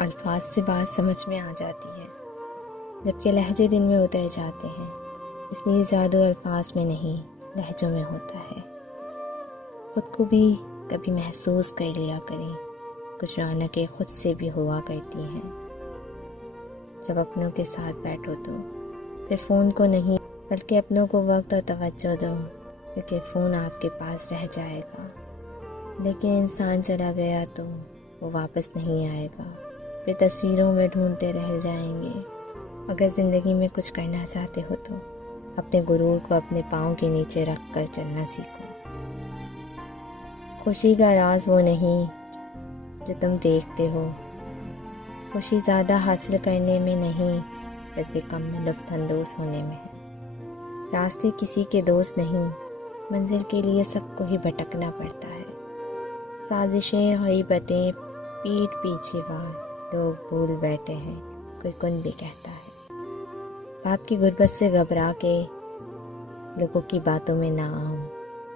الفاظ سے بات سمجھ میں آ جاتی ہے، جبکہ لہجے دل میں اتر جاتے ہیں۔ اس لیے جادو الفاظ میں نہیں، لہجوں میں ہوتا ہے۔ خود کو بھی کبھی محسوس کر لیا کریں، کچھ رونقیں خود سے بھی ہوا کرتی ہیں۔ جب اپنوں کے ساتھ بیٹھو تو پھر فون کو نہیں بلکہ اپنوں کو وقت اور توجہ دو، کیونکہ فون آپ کے پاس رہ جائے گا، لیکن انسان چلا گیا تو وہ واپس نہیں آئے گا، پھر تصویروں میں ڈھونڈتے رہ جائیں گے۔ اگر زندگی میں کچھ کرنا چاہتے ہو تو اپنے غرور کو اپنے پاؤں کے نیچے رکھ کر چلنا سیکھو۔ خوشی کا راز وہ نہیں جو تم دیکھتے ہو، خوشی زیادہ حاصل کرنے میں نہیں بلکہ کم میں لطف اندوز ہونے میں ہے۔ راستے کسی کے دوست نہیں، منزل کے لیے سب کو ہی بھٹکنا پڑتا ہے۔ سازشیں، غیبتیں، پیٹھ پیچھے وار، لوگ بھول بیٹھے ہیں، کوئی کن بھی کہتا ہے۔ باپ کی غربت سے گھبرا کے لوگوں کی باتوں میں نہ آؤ،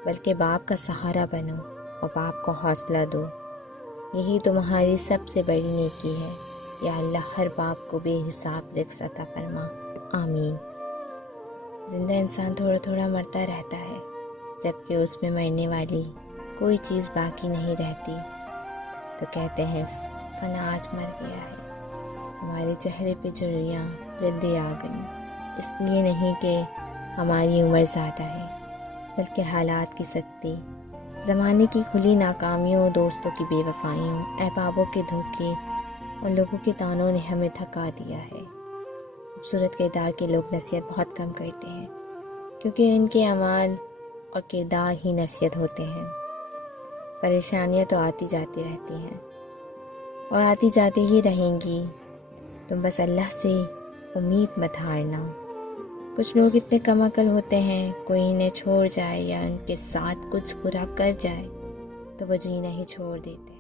بلکہ باپ کا سہارا بنو اور باپ کو حوصلہ دو۔ یہی تمہاری سب سے بڑی نیکی ہے۔ یا اللہ ہر باپ کو بے حساب رزق عطا فرما، آمین۔ زندہ انسان تھوڑا تھوڑا مرتا رہتا ہے، جبکہ اس میں مرنے والی کوئی چیز باقی نہیں رہتی۔ تو کہتے ہیں فنا آج مر گیا ہے، ہمارے چہرے پہ جھریاں جلدی آ گئیں، اس لیے نہیں کہ ہماری عمر زیادہ ہے، بلکہ حالات کی سختی، زمانے کی کھلی ناکامیوں، دوستوں کی بے وفائیوں، احبابوں کے دھوکے اور لوگوں کے تانوں نے ہمیں تھکا دیا ہے۔ خوبصورت کردار کے لوگ نصیحت بہت کم کرتے ہیں، کیونکہ ان کے اعمال اور کردار ہی نصیحت ہوتے ہیں۔ پریشانیاں تو آتی جاتی رہتی ہیں اور آتی جاتی ہی رہیں گی، تم بس اللہ سے امید مت ہارنا۔ کچھ لوگ اتنے کم عقل ہوتے ہیں، کوئی انہیں چھوڑ جائے یا ان کے ساتھ کچھ برا کر جائے تو وہ جینا ہی چھوڑ دیتے ہیں۔